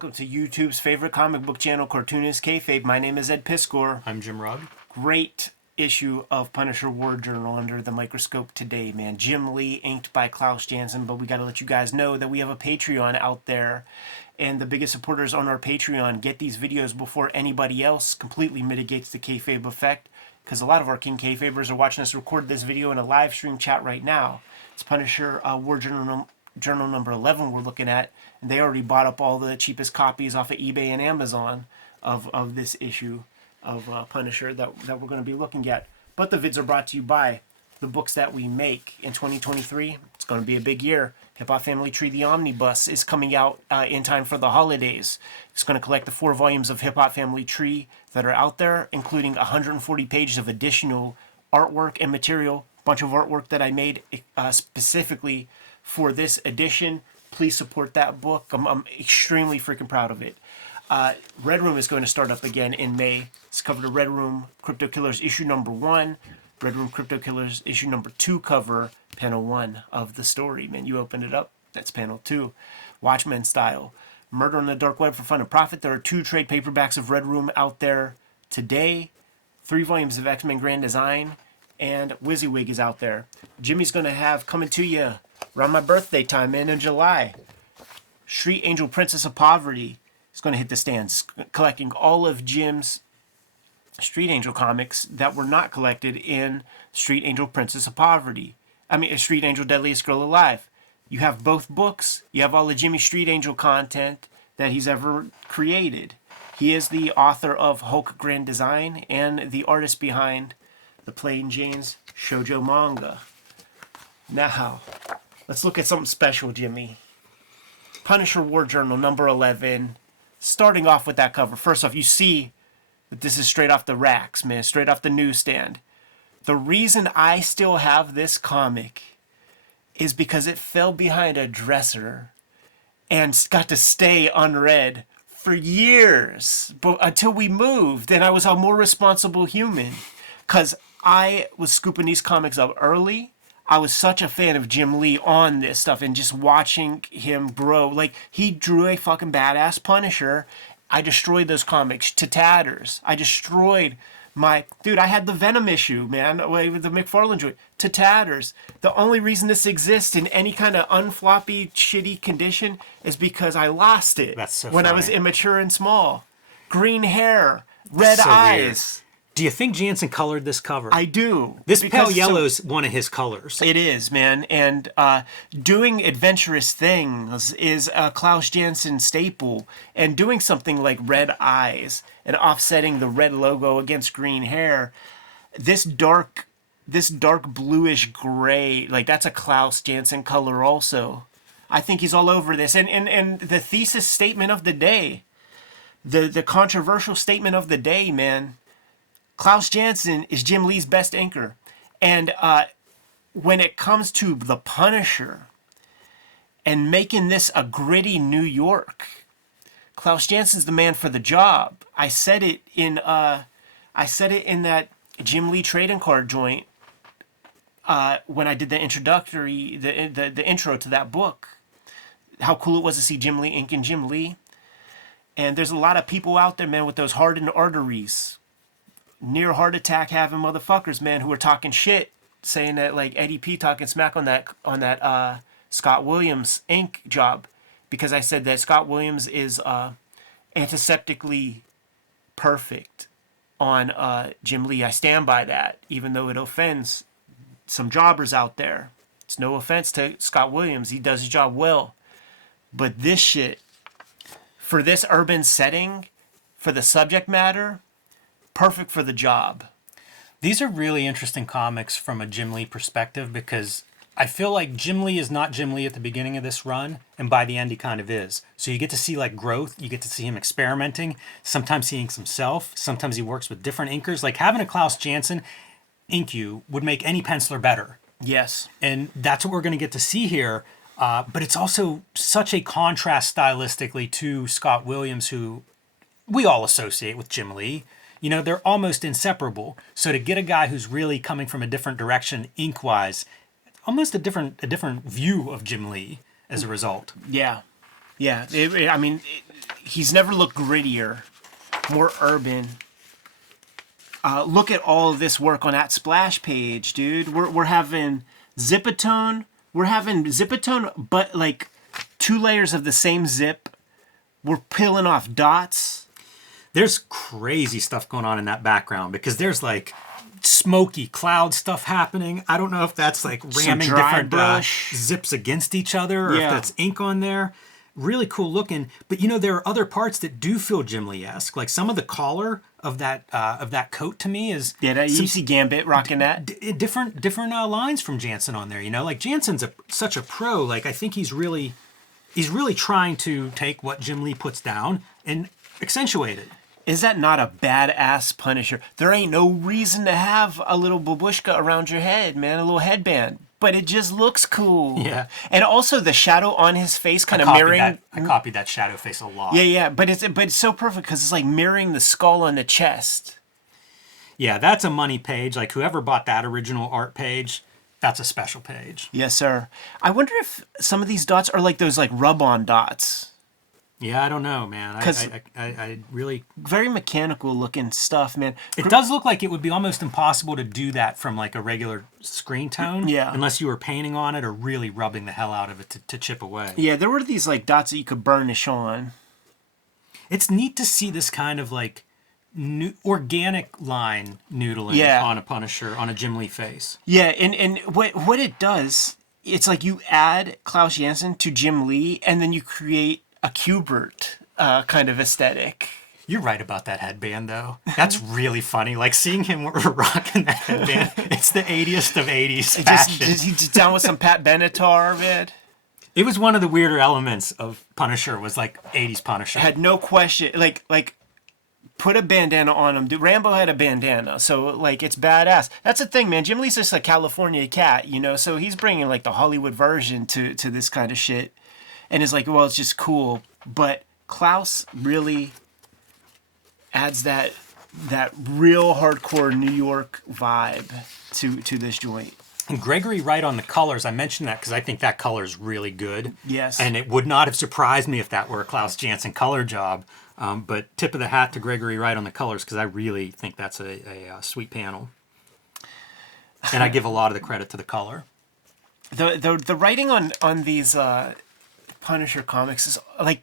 welcome to YouTube's favorite comic book channel, Cartoonist Kayfabe. My name is Ed Piskor. I'm Jim Rugg. Great issue of Punisher War Journal under the microscope today, man. Jim Lee, inked by Klaus Janson, but we got to let you guys know that we have a Patreon out there, and the biggest supporters on our Patreon get these videos before anybody else. Completely mitigates the kayfabe effect, because a lot of our King Kayfabers are watching us record this video in a live stream chat right now. It's Punisher War Journal number 11 we're looking at, and they already bought up all the cheapest copies off of eBay and Amazon of this issue of Punisher that we're going to be looking at. But the vids are brought to you by the books that we make. In 2023, it's going to be a big year. Hip Hop Family Tree, the Omnibus, is coming out in time for the holidays. It's going to collect the 4 volumes of Hip Hop Family Tree that are out there, including 140 pages of additional artwork and material. A bunch of artwork that I made specifically for this edition. Please support that book. I'm extremely freaking proud of it. Red Room is going to start up again in May. It's covered a Red Room Crypto Killers issue number 1, Red Room Crypto Killers issue number 2 cover, panel 1 of the story. Man, you open it up, that's panel 2. Watchmen style. Murder on the Dark Web for Fun and Profit. There are 2 trade paperbacks of Red Room out there today. 3 volumes of X-Men Grand Design. And WYSIWYG is out there. Jimmy's going to have coming to you around my birthday time, man, in July. Street Angel Princess of Poverty is going to hit the stands, collecting all of Jim's Street Angel comics that were not collected in Street Angel Princess of Poverty. I mean, Street Angel Deadliest Girl Alive. You have both books. You have all of Jimmy's Street Angel content that he's ever created. He is the author of Hulk Grand Design and the artist behind the Plain Jane's shoujo manga. Now, let's look at something special, Jimmy. Punisher War Journal number 11. Starting off with that cover. First off, you see that this is straight off the racks, man. Straight off the newsstand. The reason I still have this comic is because it fell behind a dresser and got to stay unread for years, but until we moved and I was a more responsible human. Because I was scooping these comics up early. I was such a fan of Jim Lee on this stuff and just watching him grow. Like, he drew a fucking badass Punisher. I destroyed those comics to tatters. I destroyed my... Dude, I had the Venom issue, man, with the McFarlane joint. To tatters. The only reason this exists in any kind of unfloppy, shitty condition is because I lost it. That's so when funny. I was immature and small. Green hair. Red So eyes. weird. Do you think Janson colored this cover? I do. This Because pale yellow is one of his colors. It is, man. And doing adventurous things is a Klaus Janson staple. And doing something like red eyes and offsetting the red logo against green hair, this dark bluish gray, like that's a Klaus Janson color also. I think he's all over this. And the thesis statement of the day, the controversial statement of the day, man. Klaus Janson is Jim Lee's best inker. And when it comes to the Punisher and making this a gritty New York, Klaus Janson's the man for the job. I said it in that Jim Lee trading card joint when I did the introductory, the intro to that book. How cool it was to see Jim Lee inking Jim Lee. And there's a lot of people out there, man, with those hardened arteries. Near heart attack having motherfuckers, man, who are talking shit, saying that like Eddie P talking smack on that Scott Williams ink job, because I said that Scott Williams is antiseptically perfect on Jim Lee. I stand by that, even though it offends some jobbers out there. It's no offense to Scott Williams, he does his job well, but this shit for this urban setting, for the subject matter. Perfect for the job. These are really interesting comics from a Jim Lee perspective because I feel like Jim Lee is not Jim Lee at the beginning of this run, and by the end he kind of is. So you get to see like growth, you get to see him experimenting, sometimes he inks himself, sometimes he works with different inkers. Like having a Klaus Janson ink you would make any penciler better. Yes. And that's what we're going to get to see here. But it's also such a contrast stylistically to Scott Williams, who we all associate with Jim Lee. You know, they're almost inseparable. So to get a guy who's really coming from a different direction ink-wise, almost a different view of Jim Lee as a result. Yeah. he's never looked grittier, more urban. Look at all of this work on that splash page, dude. We're having zipatone. We're having zipatone, but like 2 layers of the same zip. We're peeling off dots. There's crazy stuff going on in that background because there's like smoky cloud stuff happening. I don't know if that's like ramming different zips against each other or if that's ink on there. Really cool looking. But you know, there are other parts that do feel Jim Lee-esque. Like some of the collar of that coat to me is you see Gambit rocking that. Different lines from Janson on there. You know, like Janson's such a pro. Like I think he's really trying to take what Jim Lee puts down and accentuate it. Is that not a badass Punisher? There ain't no reason to have a little babushka around your head, man, a little headband. But it just looks cool. Yeah. And also the shadow on his face kind of mirroring... I copied that shadow face a lot. Yeah. But it's so perfect because it's like mirroring the skull on the chest. Yeah, that's a money page. Like whoever bought that original art page, that's a special page. Yes, sir. I wonder if some of these dots are like those like rub-on dots. Yeah, I don't know, man. I really... Very mechanical looking stuff, man. It does look like it would be almost impossible to do that from like a regular screen tone. Yeah. Unless you were painting on it or really rubbing the hell out of it to chip away. Yeah, there were these like dots that you could burnish on. It's neat to see this kind of like organic line noodling on a Punisher, on a Jim Lee face. Yeah, and what it does, it's like you add Klaus Janson to Jim Lee and then you create a Kubert kind of aesthetic. You're right about that headband, though. That's really funny. Like, seeing him rocking that headband, it's the 80th of 80s fashion. He's down with some Pat Benatar, man. It was one of the weirder elements of Punisher, was like 80s Punisher. Had no question. Like put a bandana on him. Dude, Rambo had a bandana, so, like, it's badass. That's the thing, man. Jim Lee's just a California cat, you know? So he's bringing, like, the Hollywood version to this kind of shit. And it's like, well, it's just cool. But Klaus really adds that real hardcore New York vibe to this joint. And Gregory Wright on the colors, I mentioned that because I think that color is really good. Yes. And it would not have surprised me if that were a Klaus Janson color job. But tip of the hat to Gregory Wright on the colors because I really think that's a sweet panel. And I give a lot of the credit to the color. The writing on these... Punisher comics is like,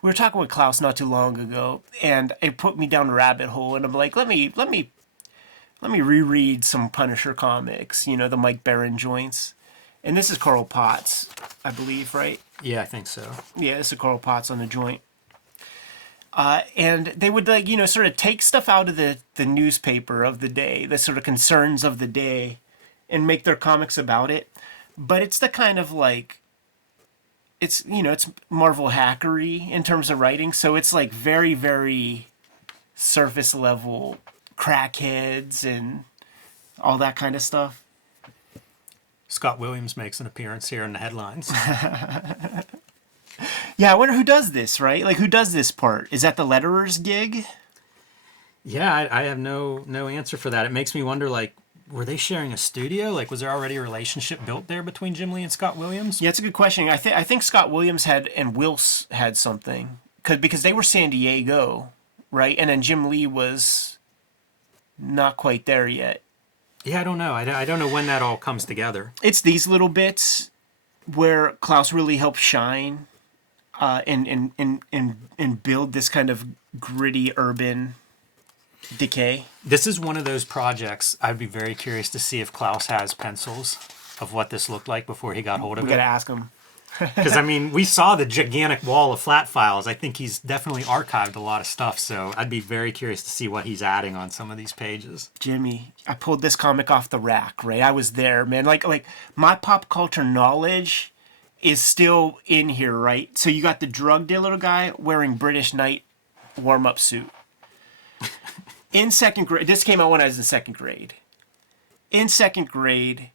we were talking with Klaus not too long ago, and it put me down a rabbit hole, and I'm like, let me reread some Punisher comics, you know, the Mike Baron joints. And this is Carl Potts, I believe, right? Yeah, I think so. Yeah, this is Carl Potts on the joint. And they would, like, you know, sort of take stuff out of the newspaper of the day, the sort of concerns of the day, and make their comics about it. But it's the kind of, like, it's, you know, it's Marvel hackery in terms of writing, so it's like very, very surface level crackheads and all that kind of stuff. Scott Williams makes an appearance here in the headlines. Yeah, I wonder who does this, right? Like, who does this part? Is that the letterer's gig? Yeah, I have no answer for that. It makes me wonder, like, were they sharing a studio? Like, was there already a relationship built there between Jim Lee and Scott Williams? Yeah, it's a good question. I think Scott Williams and Wills had something because they were San Diego, right? And then Jim Lee was not quite there yet. Yeah, I don't know. I don't know when that all comes together. It's these little bits where Klaus really helps shine and build this kind of gritty urban decay. This is one of those projects I'd be very curious to see if Klaus has pencils of what this looked like before he got hold of it. We gotta ask him. Because, I mean, we saw the gigantic wall of flat files. I think he's definitely archived a lot of stuff, so I'd be very curious to see what he's adding on some of these pages. Jimmy, I pulled this comic off the rack, right? I was there, man. Like my pop culture knowledge is still in here, right? So you got the drug dealer guy wearing British Knight warm-up suit. In second grade, this came out when I was in second grade. In second grade,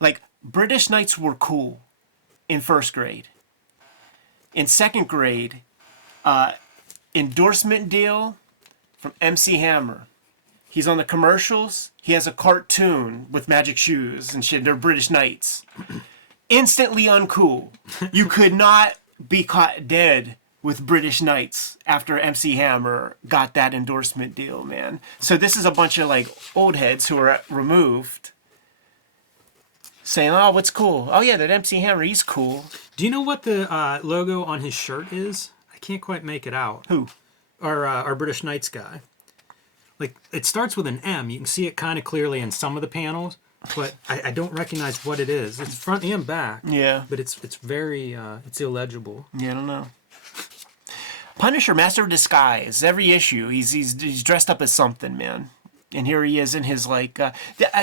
like, British Knights were cool in first grade. In second grade, endorsement deal from MC Hammer. He's on the commercials. He has a cartoon with magic shoes and shit. They're British Knights. Instantly uncool. You could not be caught dead with British Knights after MC Hammer got that endorsement deal, man. So this is a bunch of like old heads who are removed saying, oh, what's cool? Oh yeah, that MC Hammer, he's cool. Do you know what the logo on his shirt is? I can't quite make it out. Who? Our British Knights guy. Like, it starts with an M. You can see it kind of clearly in some of the panels, but I don't recognize what it is. It's front and back. Yeah. But it's very, it's illegible. Yeah, I don't know. Punisher, Master of Disguise. Every issue, he's dressed up as something, man. And here he is in his, like...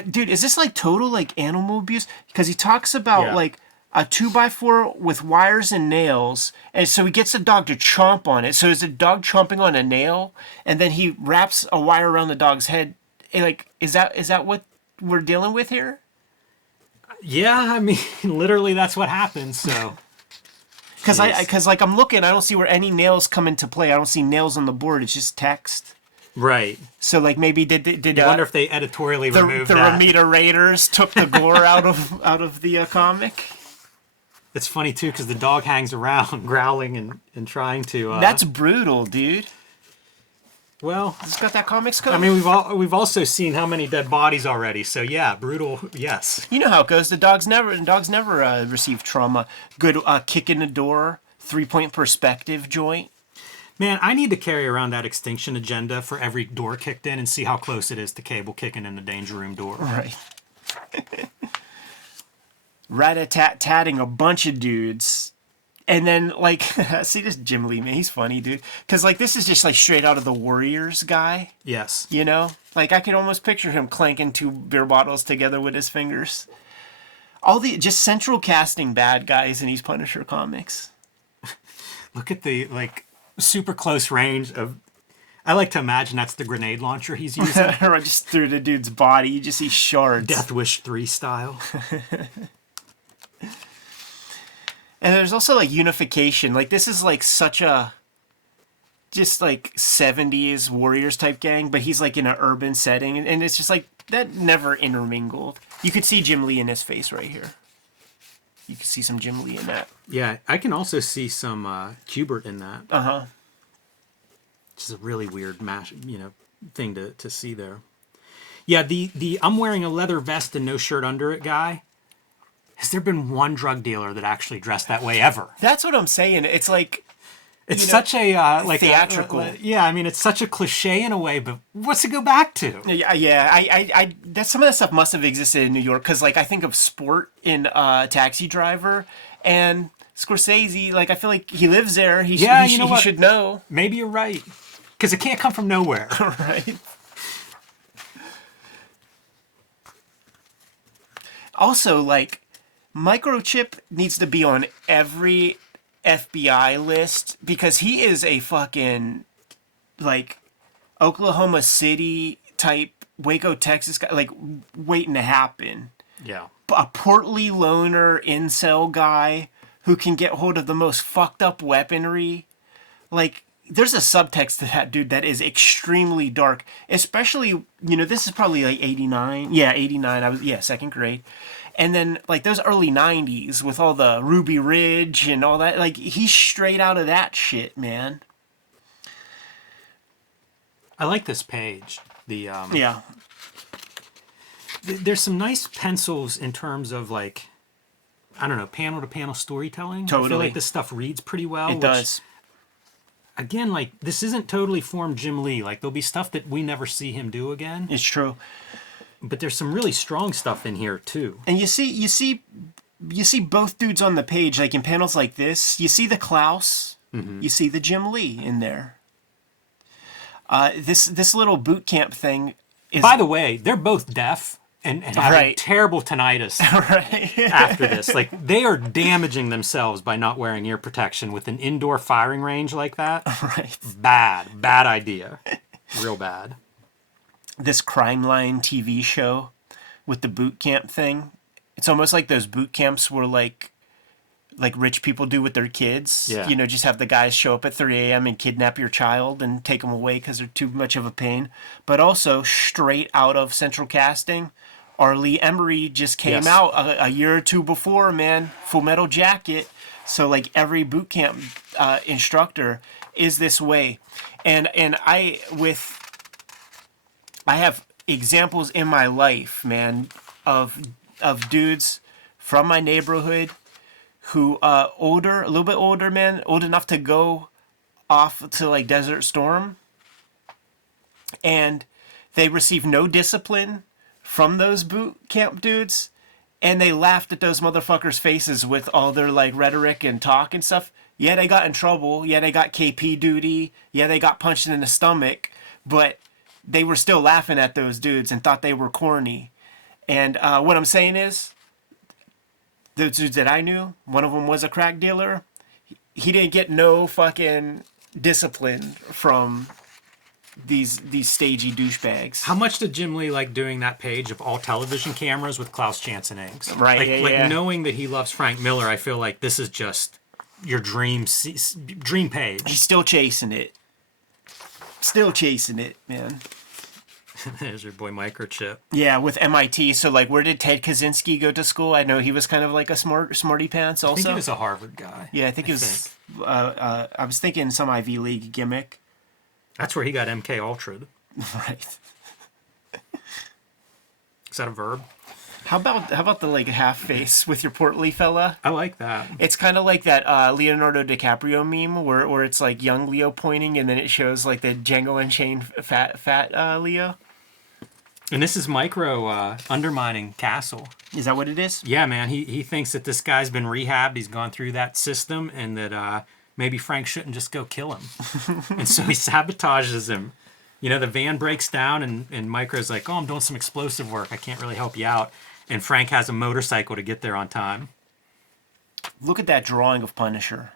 dude, is this, like, total, like, animal abuse? Because he talks about, like, a 2x4 with wires and nails, and so he gets the dog to chomp on it. So is the dog chomping on a nail, and then he wraps a wire around the dog's head? And, like, is that what we're dealing with here? Yeah, I mean, literally that's what happens, so... Because like, I'm looking, I don't see where any nails come into play. I don't see nails on the board. It's just text. Right. So, like, maybe did I wonder if they editorially removed the that. Ramita Raiders took the gore out of the comic. It's funny, too, because the dog hangs around growling and trying to... That's brutal, dude. Well... It's got that comics code? I mean, we've also seen how many dead bodies already, so yeah, brutal, yes. You know how it goes. The dogs never receive trauma. Good kick in the door, 3-point perspective joint. Man, I need to carry around that extinction agenda for every door kicked in and see how close it is to Cable kicking in the danger room door. Right. Rat-a-tat-tatting a bunch of dudes. And then, like, see this Jim Lee, man, he's funny, dude. Because, like, this is just, like, straight out of the Warriors guy. Yes. You know? Like, I can almost picture him clanking 2 beer bottles together with his fingers. All the, just central casting bad guys in these Punisher comics. Look at the, like, super close range of... I like to imagine that's the grenade launcher he's using. Or just through the dude's body, you just see shards. Death Wish 3 style. And there's also, like, unification. Like, this is, like, such a... just, like, 70s Warriors type gang, but he's, like, in an urban setting. And it's just, like, that never intermingled. You could see Jim Lee in his face right here. You can see some Jim Lee in that. Yeah, I can also see some Kubert in that. Uh-huh. Which is a really weird thing to see there. Yeah, the I'm wearing a leather vest and no shirt under it guy. Has there been one drug dealer that actually dressed that way ever? That's what I'm saying. It's like... It's such a like theatrical. Yeah, I mean, it's such a cliche in a way, but what's it go back to? Yeah. I that some of that stuff must have existed in New York because, like, I think of Sport in Taxi Driver and Scorsese. Like, I feel like he lives there. He should know. Maybe you're right, because it can't come from nowhere. Right. Also, like, Microchip needs to be on every FBI list because he is a fucking, like, Oklahoma City type, Waco, Texas guy, like, waiting to happen. Yeah. A portly loner incel guy who can get hold of the most fucked up weaponry. Like, there's a subtext to that dude that is extremely dark, especially, this is probably like 89. Yeah, 89. Second grade. And then, like, those early 90s with all the Ruby Ridge and all that, like, he's straight out of that shit, man. I like this page. Yeah. There's some nice pencils in terms of, like, I don't know, panel-to-panel storytelling. Totally. I feel like this stuff reads pretty well. It does. Again, like, this isn't totally formed Jim Lee. Like, there'll be stuff that we never see him do again. It's true. But there's some really strong stuff in here too. And you see both dudes on the page, like in panels like this. You see the Klaus, you see the Jim Lee in there. This little boot camp thing is. By the way, they're both deaf and have terrible tinnitus after this. Like, they are damaging themselves by not wearing ear protection with an indoor firing range like that. Right. Bad idea. Real bad. This Crime Line TV show with the boot camp thing. It's almost like those boot camps were like rich people do with their kids. Yeah. Just have the guys show up at 3 a.m. and kidnap your child and take them away because they're too much of a pain. But also straight out of central casting Arlie Emery just came Yes. out a year or two before, man. Full Metal Jacket. So like every boot camp instructor is this way, and I have examples in my life, man, of dudes from my neighborhood who a little bit older, man, old enough to go off to like Desert Storm, and they received no discipline from those boot camp dudes, and they laughed at those motherfuckers' faces with all their like rhetoric and talk and stuff. Yeah, they got in trouble. Yeah, they got KP duty. Yeah, they got punched in the stomach, but they were still laughing at those dudes and thought they were corny. And what I'm saying is, those dudes that I knew, one of them was a crack dealer. He didn't get no fucking discipline from these stagey douchebags. How much did Jim Lee like doing that page of all television cameras with Klaus Janson inks? Right, Like, yeah. knowing that he loves Frank Miller, I feel like this is just your dream page. He's still chasing it. Still chasing it, man. There's your boy Microchip. Yeah, with MIT. So, like, where did Ted Kaczynski go to school? I know he was kind of like a smarty pants also. I think he was a Harvard guy. Yeah, I think he was. I was thinking some Ivy League gimmick. That's where he got MK Ultra'd. Right. Is that a verb? How about the like half face with your portly fella? I like that. It's kind of like that Leonardo DiCaprio meme where it's like young Leo pointing and then it shows like the Django Unchained fat Leo. And this is Micro undermining Castle. Is that what it is? Yeah, man. He thinks that this guy's been rehabbed. He's gone through that system, and that maybe Frank shouldn't just go kill him. And so he sabotages him. You know, the van breaks down, and Micro's like, "Oh, I'm doing some explosive work. I can't really help you out." And Frank has a motorcycle to get there on time. Look at that drawing of Punisher.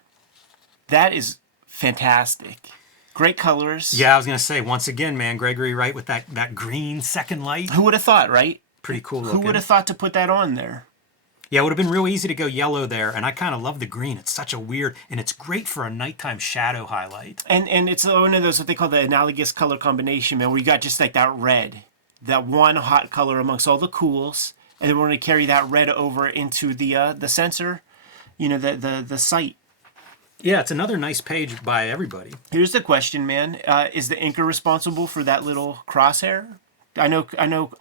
That is fantastic. Great colors. Yeah, I was gonna say once again, man, Gregory Wright with that green second light. Who would have thought, right? Pretty cool looking. Who would have thought to put that on there? Yeah, it would have been real easy to go yellow there, and I kind of love the green. It's such a weird, and it's great for a nighttime shadow highlight. And it's one of those what they call the analogous color combination, man, where you got just like that red, that one hot color amongst all the cools, and then we're gonna carry that red over into the sensor, you know, the sight. Yeah, it's another nice page by everybody. Here's the question, man: is the inker responsible for that little crosshair? I know.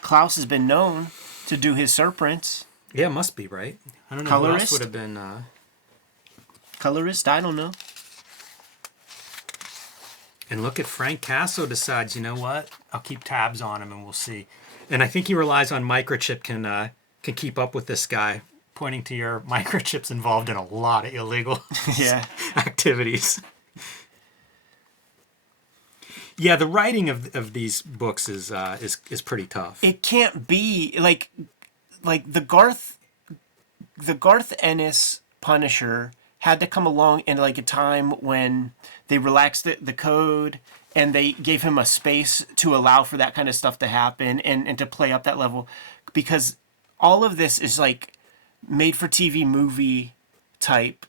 Klaus has been known to do his surprints. Yeah, it must be, right? I don't know who Colorist? else would have been... Colorist? I don't know. And look at Frank Casso decides, you know what? I'll keep tabs on him and we'll see. And I think he relies on Microchip can keep up with this guy, pointing to your Microchip's involved in a lot of illegal Yeah. activities. Yeah, the writing of these books is pretty tough. It can't be like the Garth Ennis Punisher had to come along in like a time when they relaxed the code and they gave him a space to allow for that kind of stuff to happen and to play up that level, because all of this is like made for TV movie type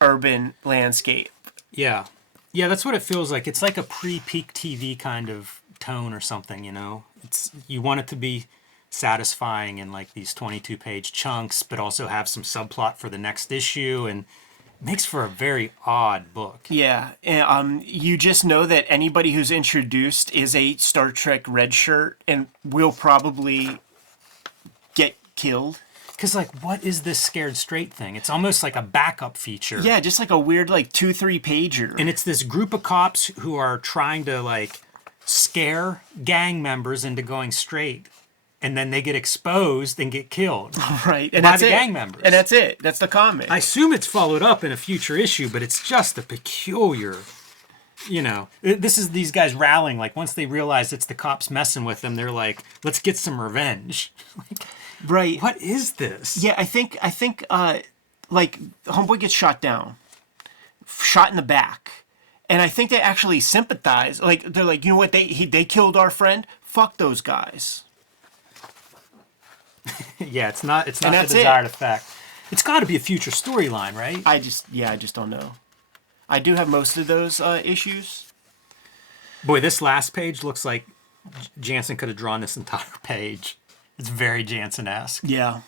urban landscape. Yeah. Yeah, that's what it feels like. It's like a pre-peak TV kind of tone or something, you know? You want it to be satisfying in like these 22-page chunks, but also have some subplot for the next issue, and it makes for a very odd book. Yeah, and, you just know that anybody who's introduced is a Star Trek red shirt and will probably get killed. Because, like, what is this Scared Straight thing? It's almost like a backup feature. Yeah, just like a weird, like, 2-3 pager. And it's this group of cops who are trying to, like, scare gang members into going straight. And then they get exposed and get killed. Right. And by that's the it. gang members. And that's it. That's the comic. I assume it's followed up in a future issue, but it's just a peculiar, you know. This is these guys rallying. Like, once they realize it's the cops messing with them, they're like, let's get some revenge. Like, right. what is this? Yeah, I think, like, Homeboy gets shot down. Shot in the back. And I think they actually sympathize. Like, they're like, you know what? They killed our friend. Fuck those guys. Yeah, it's not the that's desired effect. It's got to be a future storyline, right? I just don't know. I do have most of those issues. Boy, this last page looks like Janson could have drawn this entire page. It's very Janson-esque. Yeah.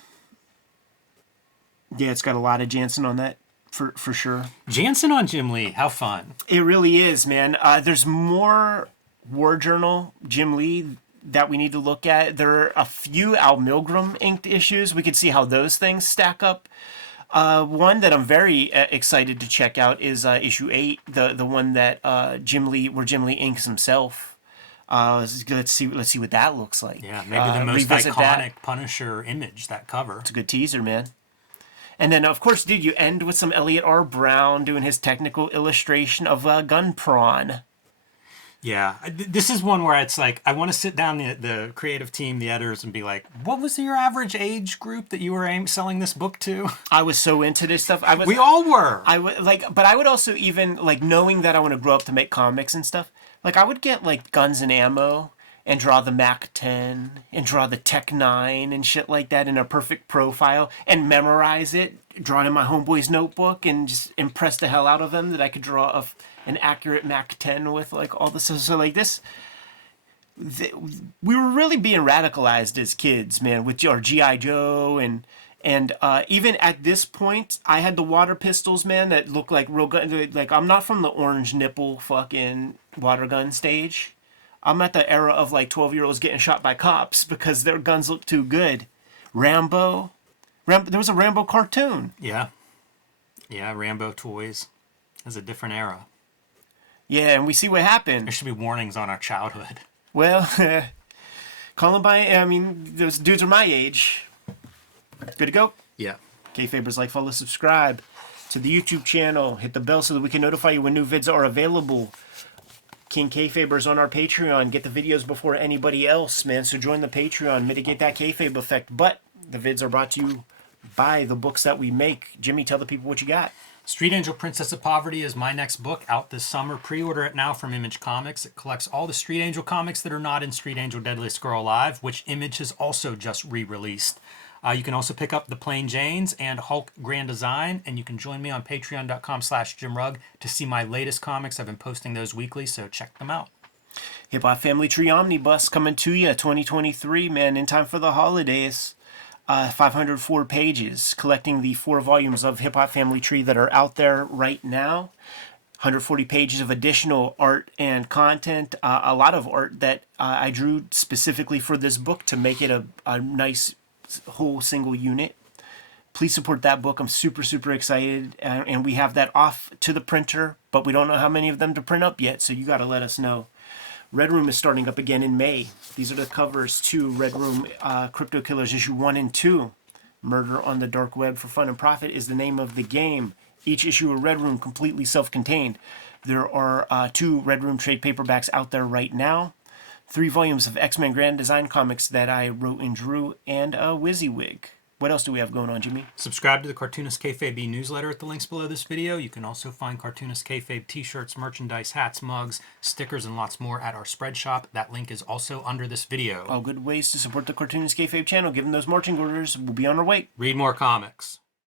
Yeah, it's got a lot of Janson on that for sure. Janson on Jim Lee, how fun. It really is, man. There's more War Journal Jim Lee that we need to look at. There are a few Al Milgrom inked issues. We could see how those things stack up. One that I'm very excited to check out is issue 8, the one that Jim Lee inks himself. Let's see what that looks like. Yeah, maybe the most iconic Punisher image, that cover. It's a good teaser, man. And then, of course, dude, you end with some Elliot R. Brown doing his technical illustration of Gun Prawn. Yeah, this is one where it's like, I want to sit down the creative team, the editors, and be like, what was your average age group that you were selling this book to? I was so into this stuff. We all were. I would but I would also even like knowing that I want to grow up to make comics and stuff. Like I would get like Guns and Ammo and draw the Mac 10 and draw the Tech 9 and shit like that in a perfect profile and memorize it, draw it in my homeboy's notebook and just impress the hell out of them that I could draw an accurate Mac 10 with like all this. So like this, we were really being radicalized as kids, man, with our G.I. Joe and even at this point, I had the water pistols, man, that looked like real gun. Like I'm not from the orange nipple fucking water gun stage. I'm at the era of like 12-year-olds getting shot by cops because their guns look too good. Rambo, there was a Rambo cartoon. Yeah, Rambo toys. It was a different era. Yeah, and we see what happened. There should be warnings on our childhood. Well, Columbine, I mean, those dudes are my age. Good to go? Yeah. Kayfabers, like, follow, subscribe to the YouTube channel. Hit the bell so that we can notify you when new vids are available. King Kayfabers on our Patreon. Get the videos before anybody else, man. So join the Patreon. Mitigate that Kayfabe effect. But the vids are brought to you by the books that we make. Jimmy, tell the people what you got. Street Angel Princess of Poverty is my next book out this summer. Pre-order it now from Image Comics. It collects all the Street Angel comics that are not in Street Angel Deadliest Girl Alive, which Image has also just re-released. You can also pick up The Plain Janes and Hulk Grand Design, and you can join me on patreon.com/JimRugg to see my latest comics. I've been posting those weekly, so check them out. Hip Hop Family Tree Omnibus coming to you 2023, man, in time for the holidays. 504 pages, collecting the 4 volumes of Hip Hop Family Tree that are out there right now. 140 pages of additional art and content. A lot of art that I drew specifically for this book to make it a nice whole single unit. Please support that book. I'm super, super excited. And we have that off to the printer, but we don't know how many of them to print up yet, so you got to let us know. Red Room is starting up again in May. These are the covers to Red Room Crypto Killers issue 1 and 2. Murder on the Dark Web for Fun and Profit is the name of the game. Each issue of Red Room completely self-contained. There are 2 Red Room trade paperbacks out there right now. 3 volumes of X-Men Grand Design comics that I wrote and drew, and a WYSIWYG. What else do we have going on, Jimmy? Subscribe to the Cartoonist Kayfabe newsletter at the links below this video. You can also find Cartoonist Kayfabe t-shirts, merchandise, hats, mugs, stickers, and lots more at our spread shop. That link is also under this video. All good ways to support the Cartoonist Kayfabe channel. Given those marching orders, we'll be on our way. Read more comics.